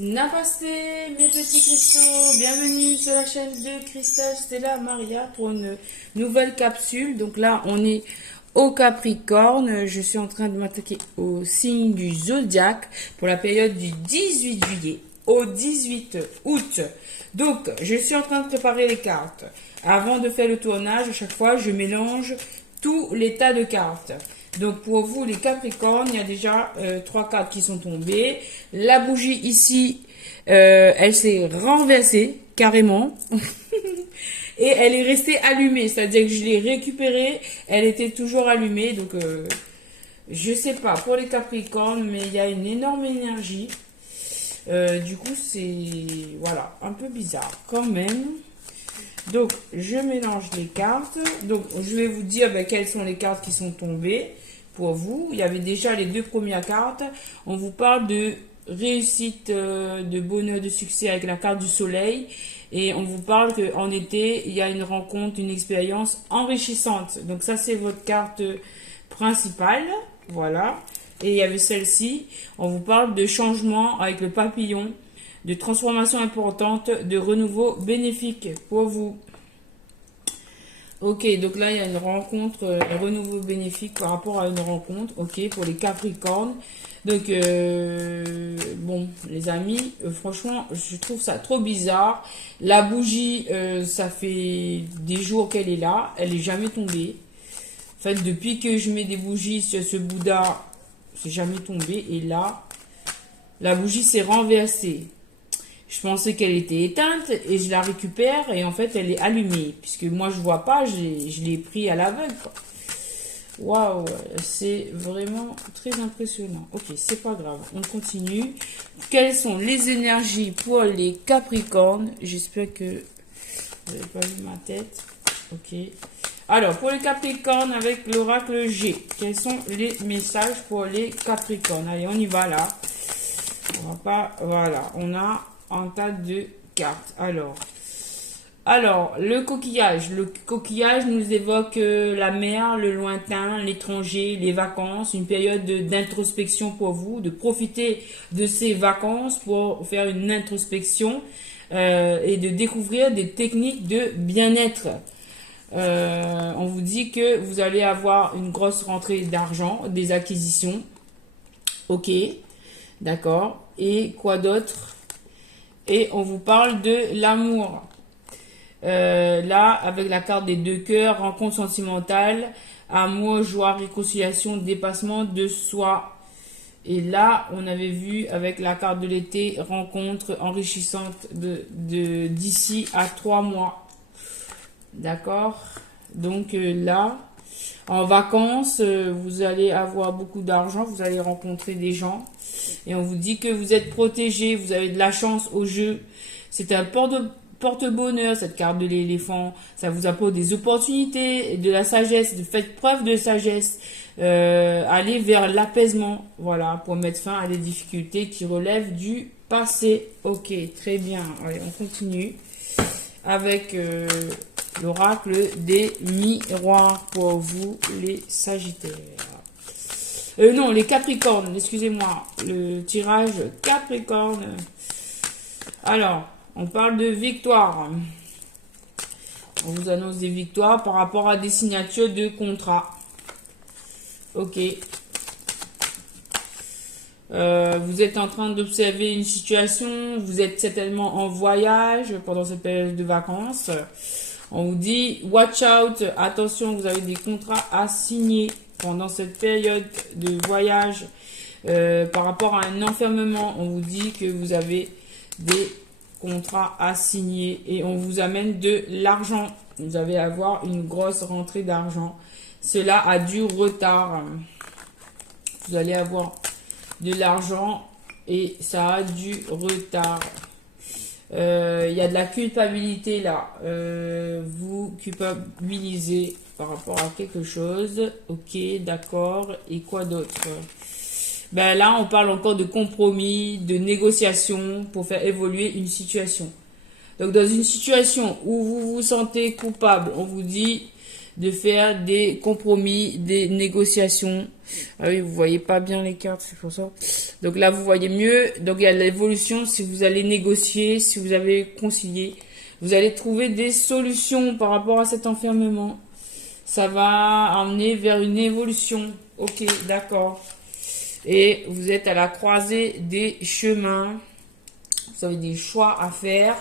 Namaste mes petits cristaux, bienvenue sur la chaîne de Cristal Stella Maria pour une nouvelle capsule. Donc là on est au Capricorne, je suis en train de m'attaquer au signe du zodiaque pour la période du 18 juillet au 18 août. Donc je suis en train de préparer les cartes. Avant de faire le tournage, à chaque fois je mélange tous les tas de cartes. Donc pour vous les Capricornes, il y a déjà 3 cartes qui sont tombées. La bougie ici, elle s'est renversée carrément. Et elle est restée allumée, c'est-à-dire que je l'ai récupérée, elle était toujours allumée. Donc je sais pas pour les Capricornes, mais il y a une énorme énergie. Du coup c'est voilà un peu bizarre quand même. Donc je mélange les cartes. Donc je vais vous dire quelles sont les cartes qui sont tombées pour vous. Il y avait déjà les 2 premières cartes. On vous parle de réussite, de bonheur, de succès avec la carte du soleil. Et on vous parle qu'en été, il y a une rencontre, une expérience enrichissante. Donc ça, c'est votre carte principale. Voilà. Et il y avait celle-ci. On vous parle de changement avec le papillon, de transformation importante, de renouveau bénéfique pour vous. Ok, donc là, il y a une rencontre, un renouveau bénéfique par rapport à une rencontre, ok, pour les Capricornes. Donc, bon, les amis, franchement, je trouve ça trop bizarre. La bougie, ça fait des jours qu'elle est là, elle n'est jamais tombée. En fait, depuis que je mets des bougies sur ce Bouddha, c'est jamais tombé. Et là, la bougie s'est renversée. Je pensais qu'elle était éteinte et je la récupère et en fait elle est allumée. Puisque moi je vois pas, je l'ai pris à l'aveugle. Waouh, c'est vraiment très impressionnant. Ok, c'est pas grave, on continue. Quelles sont les énergies pour les Capricornes? J'espère que vous n'avez pas vu ma tête. Ok. Alors, pour les Capricornes avec l'oracle G, quels sont les messages pour les Capricornes? Allez, on y va là. On va pas... Voilà, on a un tas de cartes. Alors, le coquillage. Le coquillage nous évoque la mer, le lointain, l'étranger, les vacances, une période d'introspection pour vous, de profiter de ces vacances pour faire une introspection et de découvrir des techniques de bien-être. On vous dit que vous allez avoir une grosse rentrée d'argent, des acquisitions. Ok, d'accord. Et quoi d'autre? Et on vous parle de l'amour. Là, avec la carte des 2 cœurs, rencontre sentimentale, amour, joie, réconciliation, dépassement de soi. Et là, on avait vu avec la carte de l'été, rencontre enrichissante d'ici à 3 mois. D'accord? Donc là, en vacances, vous allez avoir beaucoup d'argent, vous allez rencontrer des gens. Et on vous dit que vous êtes protégé, vous avez de la chance au jeu. C'est un porte-bonheur, cette carte de l'éléphant. Ça vous apporte des opportunités, de la sagesse, faites preuve de sagesse. Allez vers l'apaisement, voilà, pour mettre fin à des difficultés qui relèvent du passé. Ok, très bien. Allez, on continue avec l'oracle des miroirs pour vous, les Sagittaires. Non, les Capricornes, excusez-moi. Le tirage Capricorne. Alors, on parle de victoire. On vous annonce des victoires par rapport à des signatures de contrats. Ok. Vous êtes en train d'observer une situation. Vous êtes certainement en voyage pendant cette période de vacances. On vous dit, watch out, attention, vous avez des contrats à signer pendant cette période de voyage. Par rapport à un enfermement, on vous dit que vous avez des contrats à signer et on vous amène de l'argent. Vous allez avoir une grosse rentrée d'argent. Cela a du retard. Vous allez avoir de l'argent et ça a du retard. Il y a de la culpabilité là. Vous culpabilisez par rapport à quelque chose. Ok, d'accord. Et quoi d'autre? Ben là, on parle encore de compromis, de négociation pour faire évoluer une situation. Donc, dans une situation où vous vous sentez coupable, on vous dit de faire des compromis, des négociations. Ah oui, vous voyez pas bien les cartes, c'est pour ça. Donc là, vous voyez mieux. Donc il y a l'évolution, si vous allez négocier, si vous avez concilié, vous allez trouver des solutions par rapport à cet enfermement. Ça va amener vers une évolution. Ok, d'accord. Et vous êtes à la croisée des chemins. Vous avez des choix à faire.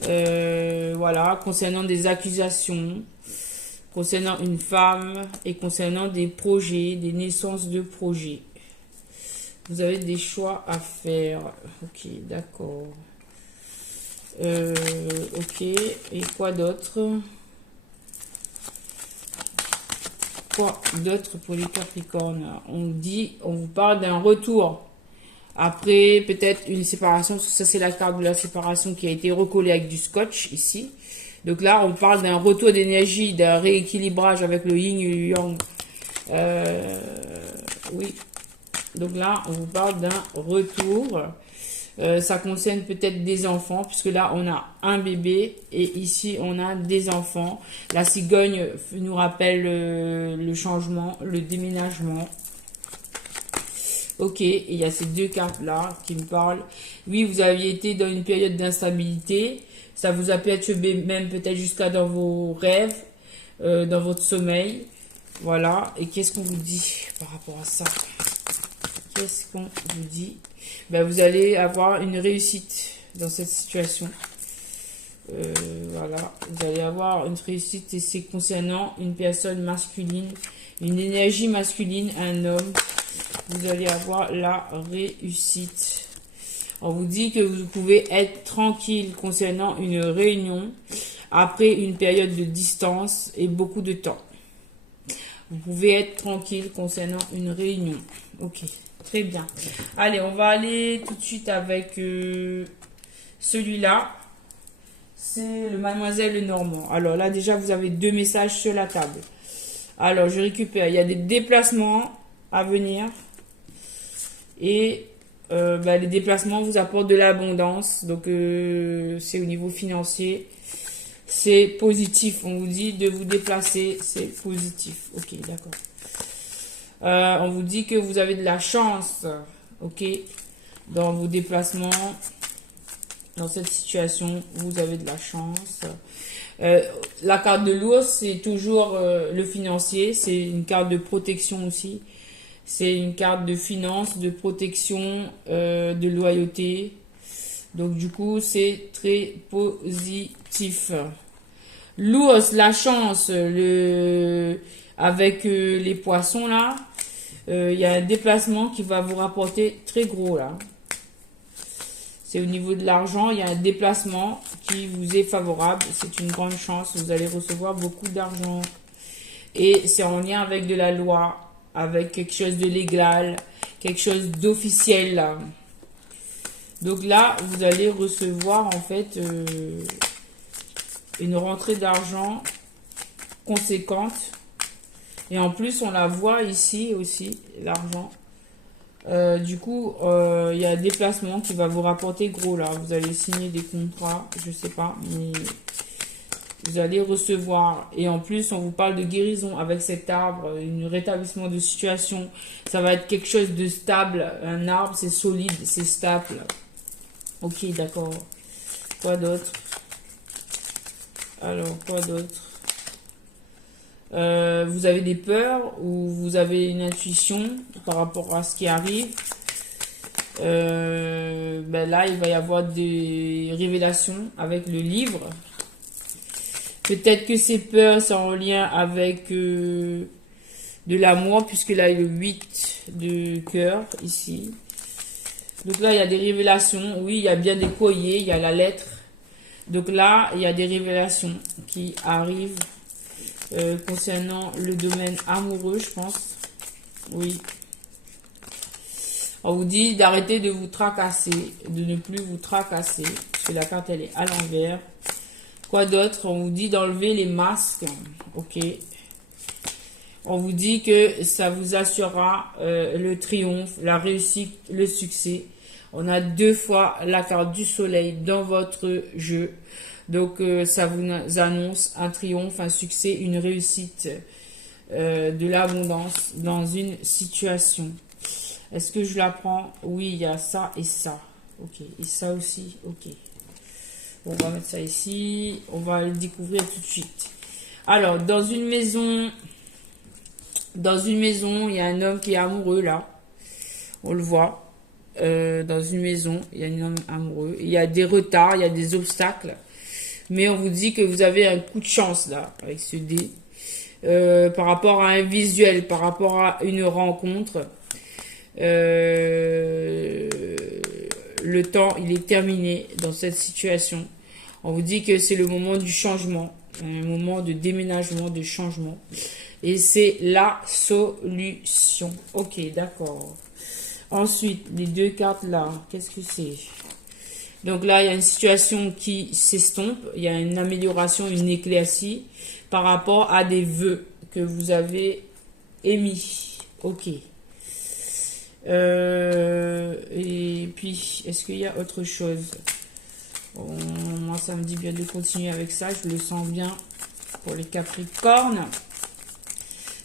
Voilà, concernant des accusations, concernant une femme et concernant des projets, des naissances de projets. Vous avez des choix à faire. Ok, d'accord. Ok, et quoi d'autre? Quoi d'autre pour les Capricornes? On vous parle d'un retour. Après, peut-être une séparation. Ça, c'est la carte de la séparation qui a été recollée avec du scotch ici. Donc là, on parle d'un retour d'énergie, d'un rééquilibrage avec le yin et le yang. Oui. Donc là, on vous parle d'un retour. Ça concerne peut-être des enfants, puisque là, on a un bébé et ici, on a des enfants. La cigogne nous rappelle le changement, le déménagement. Ok, et il y a ces deux cartes-là qui me parlent. Oui, vous aviez été dans une période d'instabilité. Ça vous a perturbé même peut-être jusqu'à dans vos rêves, dans votre sommeil. Voilà, et qu'est-ce qu'on vous dit par rapport à ça? Qu'est-ce qu'on vous dit? Ben, vous allez avoir une réussite dans cette situation. Voilà, vous allez avoir une réussite et c'est concernant une personne masculine, une énergie masculine, un homme. Vous allez avoir la réussite. On vous dit que vous pouvez être tranquille concernant une réunion après une période de distance et beaucoup de temps. Vous pouvez être tranquille concernant une réunion. Ok, très bien. Allez, on va aller tout de suite avec celui-là. C'est le Mademoiselle Lenormand. Alors là, déjà, vous avez deux messages sur la table. Alors, je récupère. Il y a des déplacements à venir. Et les déplacements vous apportent de l'abondance. Donc, c'est au niveau financier. C'est positif. On vous dit de vous déplacer. C'est positif. Ok, d'accord. On vous dit que vous avez de la chance. Ok. Dans vos déplacements. Dans cette situation, vous avez de la chance. La carte de l'ours, c'est toujours le financier. C'est une carte de protection aussi. C'est une carte de finance, de protection, de loyauté. Donc, du coup, c'est très positif. L'ours, la chance, avec les poissons, là, il y a un déplacement qui va vous rapporter très gros, là. C'est au niveau de l'argent, il y a un déplacement qui vous est favorable. C'est une grande chance, vous allez recevoir beaucoup d'argent. Et c'est en lien avec de la loi, avec quelque chose de légal, quelque chose d'officiel. Donc là, vous allez recevoir en fait une rentrée d'argent conséquente. Et en plus, on la voit ici aussi, l'argent. Du coup, il y a un déplacement qui va vous rapporter gros là. Vous allez signer des contrats, je sais pas, mais vous allez recevoir. Et en plus, on vous parle de guérison avec cet arbre, un rétablissement de situation. Ça va être quelque chose de stable. Un arbre, c'est solide, c'est stable. Ok, d'accord. Quoi d'autre? Alors, quoi d'autre? Vous avez des peurs ou vous avez une intuition par rapport à ce qui arrive. Là, il va y avoir des révélations avec le livre. Peut-être que ces peurs sont en lien avec de l'amour, puisque là, il y a le 8 de cœur ici. Donc là, il y a des révélations. Oui, il y a bien des courriers, il y a la lettre. Donc là, il y a des révélations qui arrivent. Concernant le domaine amoureux, je pense. Oui. On vous dit d'arrêter de vous tracasser, de ne plus vous tracasser, parce que la carte, elle est à l'envers. Quoi d'autre? On vous dit d'enlever les masques. Ok. On vous dit que ça vous assurera le triomphe, la réussite, le succès. On a deux fois la carte du soleil dans votre jeu. Donc, ça vous annonce un triomphe, un succès, une réussite, de l'abondance dans une situation. Est-ce que je la prends? Oui, il y a ça et ça. Ok. Et ça aussi. Ok. On va mettre ça ici. On va le découvrir tout de suite. Alors, dans une maison, il y a un homme qui est amoureux là. On le voit. Dans une maison, il y a un homme amoureux. Il y a des retards, il y a des obstacles. Mais on vous dit que vous avez un coup de chance là, avec ce dé. Par rapport à un visuel, par rapport à une rencontre. Le temps, il est terminé dans cette situation. On vous dit que c'est le moment du changement, un moment de déménagement, de changement. Et c'est la solution. Ok, d'accord. Ensuite, les deux cartes là, qu'est-ce que c'est? Donc là, il y a une situation qui s'estompe. Il y a une amélioration, une éclaircie par rapport à des vœux que vous avez émis. Ok. Et puis, est-ce qu'il y a autre chose? Moi, ça me dit bien de continuer avec ça. Je le sens bien pour les Capricornes.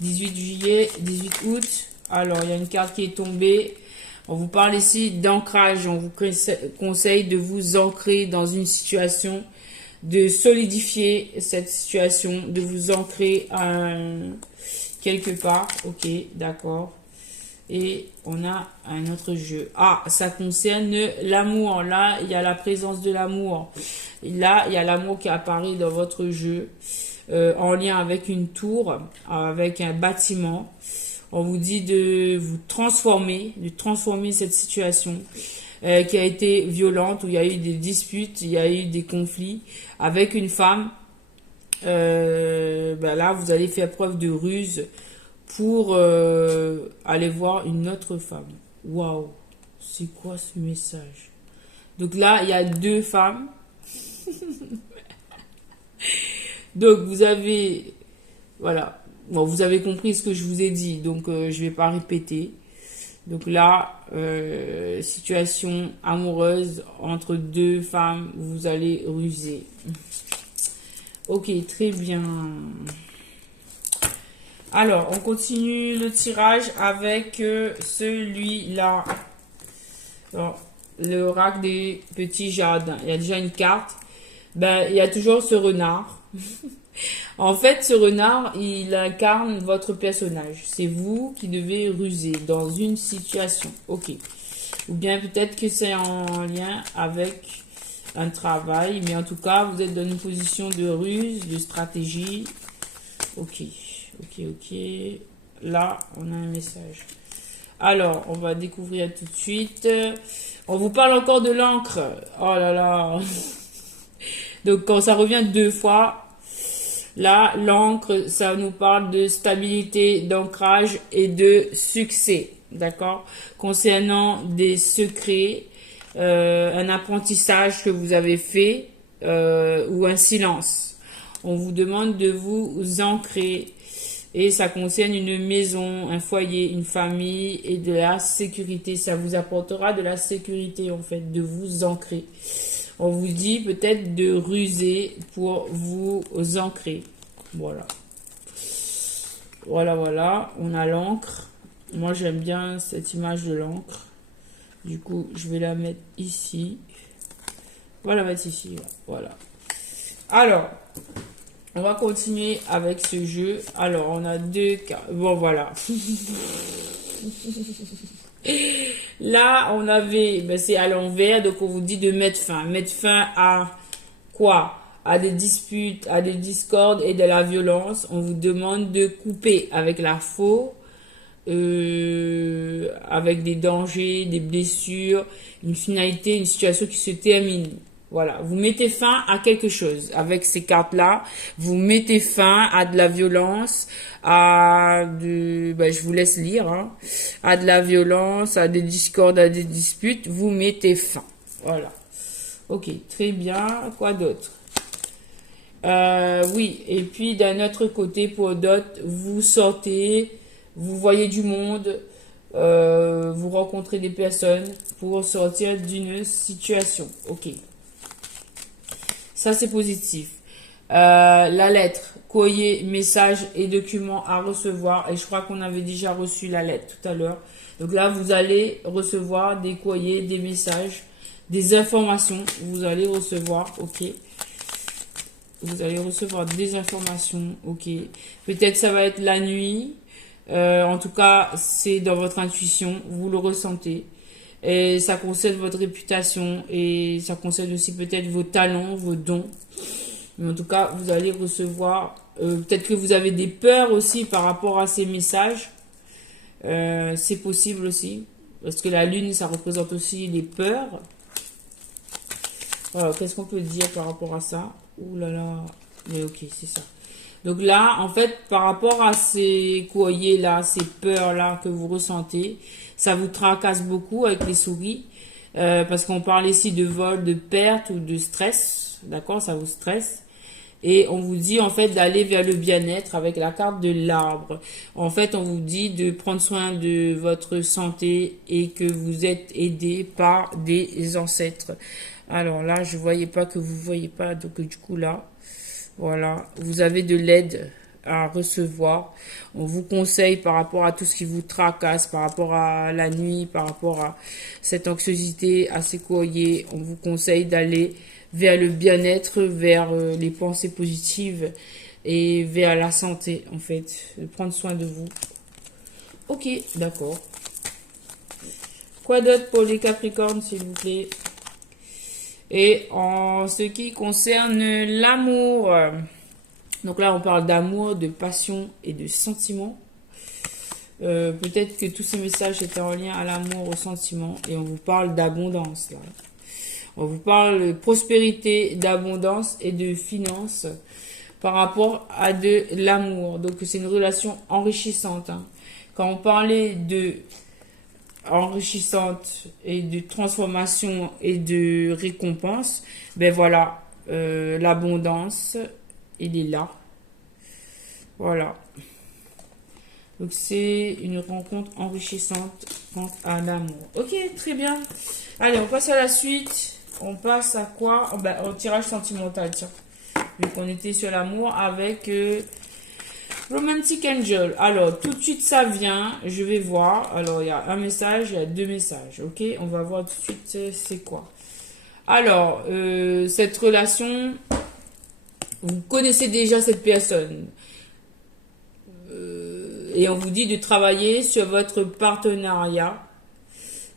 18 juillet, 18 août. Alors, il y a une carte qui est tombée. On vous parle ici d'ancrage. On vous conseille de vous ancrer dans une situation, de solidifier cette situation, de vous ancrer quelque part. Ok, d'accord. Et on a un autre jeu. Ah, ça concerne l'amour. Là, il y a la présence de l'amour. Là, il y a l'amour qui apparaît dans votre jeu. En lien avec une tour, avec un bâtiment. On vous dit de vous transformer, de transformer cette situation qui a été violente, où il y a eu des disputes, il y a eu des conflits avec une femme. Là, vous allez faire preuve de ruse pour aller voir une autre femme. Waouh, c'est quoi ce message? Donc là, il y a deux femmes. Donc vous avez, voilà, bon, vous avez compris ce que je vous ai dit, donc je vais pas répéter. Donc là, situation amoureuse entre deux femmes, vous allez ruser. Ok, très bien. Alors, on continue le tirage avec celui-là. L'oracle des petits jardins. Il y a déjà une carte. Ben, il y a toujours ce renard. En fait, ce renard, il incarne votre personnage. C'est vous qui devez ruser dans une situation. Ok. Ou bien peut-être que c'est en lien avec un travail. Mais en tout cas, vous êtes dans une position de ruse, de stratégie. Ok. Ok. Là, on a un message. Alors, on va découvrir tout de suite. On vous parle encore de l'encre. Oh là là. Donc, quand ça revient deux fois, là, l'encre, ça nous parle de stabilité, d'ancrage et de succès. D'accord? Concernant des secrets, un apprentissage que vous avez fait ou un silence. On vous demande de vous ancrer. Et ça concerne une maison, un foyer, une famille et de la sécurité. Ça vous apportera de la sécurité, en fait, de vous ancrer. On vous dit peut-être de ruser pour vous ancrer. Voilà. Voilà. On a l'encre. Moi, j'aime bien cette image de l'encre. Du coup, je vais la mettre ici. On va la mettre ici. Voilà. Alors, on va continuer avec ce jeu. Alors, on a deux cartes. Bon, voilà. Là, on avait, c'est à l'envers, donc on vous dit de mettre fin. Mettre fin à quoi? À des disputes, à des discordes et de la violence. On vous demande de couper avec la faux, avec des dangers, des blessures, une finalité, une situation qui se termine. Voilà, vous mettez fin à quelque chose. Avec ces cartes-là, vous mettez fin à de la violence, je vous laisse lire, hein, à de la violence, à des discordes, à des disputes, vous mettez fin. Voilà. Ok, très bien. Quoi d'autre? Oui, et puis d'un autre côté, pour d'autres, vous sortez, vous voyez du monde, vous rencontrez des personnes pour sortir d'une situation. Ok. Ça, c'est positif. La lettre, courrier, message et documents à recevoir. Et je crois qu'on avait déjà reçu la lettre tout à l'heure. Donc là, vous allez recevoir des courriers, des messages, des informations. Vous allez recevoir, ok. Vous allez recevoir des informations, ok. Peut-être ça va être la nuit. En tout cas, c'est dans votre intuition. Vous le ressentez. Et ça concerne votre réputation. Et ça concerne aussi peut-être vos talents, vos dons. Mais en tout cas, vous allez recevoir... peut-être que vous avez des peurs aussi par rapport à ces messages. C'est possible aussi. Parce que la lune, ça représente aussi les peurs. Alors, qu'est-ce qu'on peut dire par rapport à ça? Ouh là là. Mais ok, c'est ça. Donc là, en fait, par rapport à ces courriers-là, ces peurs-là que vous ressentez, ça vous tracasse beaucoup avec les souris. Parce qu'on parle ici de vol, de perte ou de stress. D'accord? Ça vous stresse. Et on vous dit en fait d'aller vers le bien-être avec la carte de l'arbre. En fait, on vous dit de prendre soin de votre santé et que vous êtes aidé par des ancêtres. Alors là, je voyais pas que vous voyez pas, donc du coup là, voilà, vous avez de l'aide à recevoir. On vous conseille par rapport à tout ce qui vous tracasse, par rapport à la nuit, par rapport à cette anxiété, à ces courriers. On vous conseille d'aller vers le bien-être, vers les pensées positives et vers la santé, en fait. De prendre soin de vous. Ok, d'accord. Quoi d'autre pour les Capricornes, s'il vous plaît? Et en ce qui concerne l'amour, donc là on parle d'amour, de passion et de sentiment. Peut-être que tous ces messages étaient en lien à l'amour, au sentiment, et on vous parle d'abondance là. On vous parle de prospérité, d'abondance et de finances par rapport à de l'amour. Donc c'est une relation enrichissante. Hein. Quand on parlait de enrichissante et de transformation et de récompense, ben voilà, l'abondance, il est là. Voilà. Donc c'est une rencontre enrichissante quant à l'amour. Ok, très bien. Allez, on passe à la suite. On passe à quoi? Ben, au tirage sentimental, tiens. Vu qu'on était sur l'amour avec Romantic Angel. Alors, tout de suite, ça vient. Je vais voir. Alors, il y a un message, il y a deux messages. Ok, on va voir tout de suite c'est quoi. Alors, cette relation, vous connaissez déjà cette personne. Et on vous dit de travailler sur votre partenariat,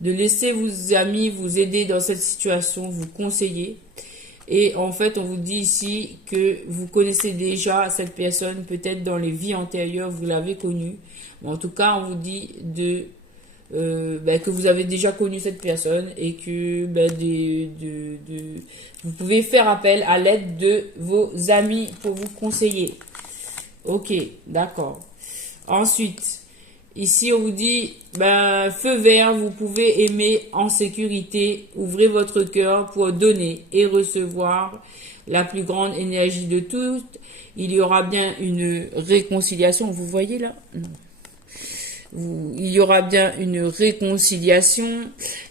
de laisser vos amis vous aider dans cette situation, vous conseiller. Et en fait, on vous dit ici que vous connaissez déjà cette personne, peut-être dans les vies antérieures, vous l'avez connue. Mais en tout cas, on vous dit que vous avez déjà connu cette personne et que vous pouvez faire appel à l'aide de vos amis pour vous conseiller. Ok, d'accord. Ensuite, ici, on vous dit, feu vert, vous pouvez aimer en sécurité. Ouvrez votre cœur pour donner et recevoir la plus grande énergie de toutes. Il y aura bien une réconciliation. Vous voyez là? Il y aura bien une réconciliation.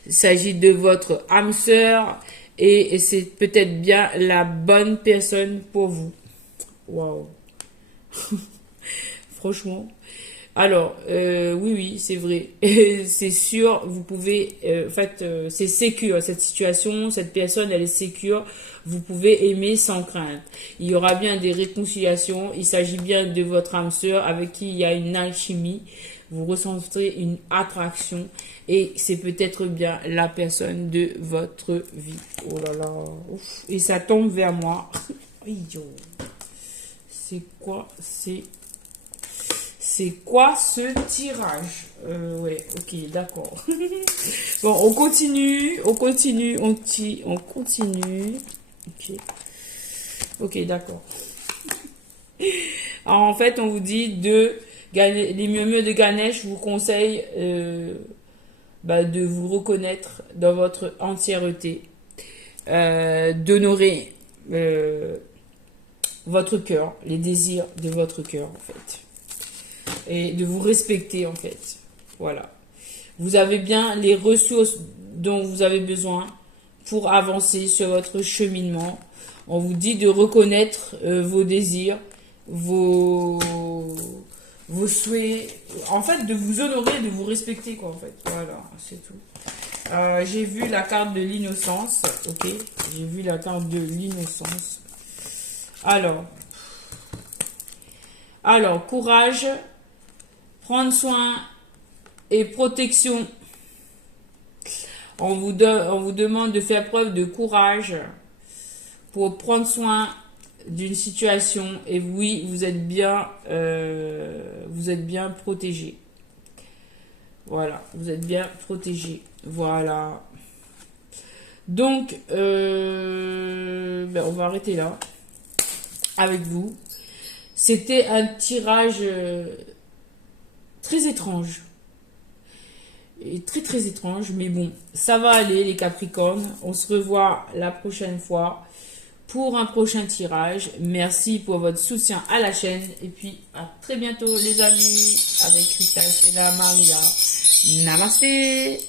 Il s'agit de votre âme sœur et c'est peut-être bien la bonne personne pour vous. Waouh. Franchement. Alors, oui, c'est vrai. C'est sûr, vous pouvez... c'est sécure, cette situation, cette personne, elle est sécure. Vous pouvez aimer sans crainte. Il y aura bien des réconciliations. Il s'agit bien de votre âme sœur avec qui il y a une alchimie. Vous ressentirez une attraction. Et c'est peut-être bien la personne de votre vie. Oh là là. Ouf. Et ça tombe vers moi. C'est quoi C'est quoi ce tirage? Ouais, ok, d'accord. Bon, on continue. Ok, d'accord. Alors, en fait, on vous dit les murmures de Ganesh vous conseillent de vous reconnaître dans votre entièreté, d'honorer votre cœur, les désirs de votre cœur, en fait. Et de vous respecter en fait. Voilà. Vous avez bien les ressources dont vous avez besoin pour avancer sur votre cheminement. On vous dit de reconnaître vos désirs, vos souhaits, en fait, de vous honorer, de vous respecter, quoi, en fait. Voilà, c'est tout. J'ai vu la carte de l'innocence, ok. J'ai vu la carte de l'innocence. Alors, courage, prendre soin et protection. On vous demande de faire preuve de courage pour prendre soin d'une situation. Et oui, vous êtes bien protégé. Voilà, vous êtes bien protégé. Voilà. Donc, on va arrêter là avec vous. C'était un tirage très étrange. Et très très étrange, mais bon, ça va aller les Capricornes. On se revoit la prochaine fois pour un prochain tirage. Merci pour votre soutien à la chaîne. Et puis, à très bientôt les amis avec Cristal et la Maria. Namasté.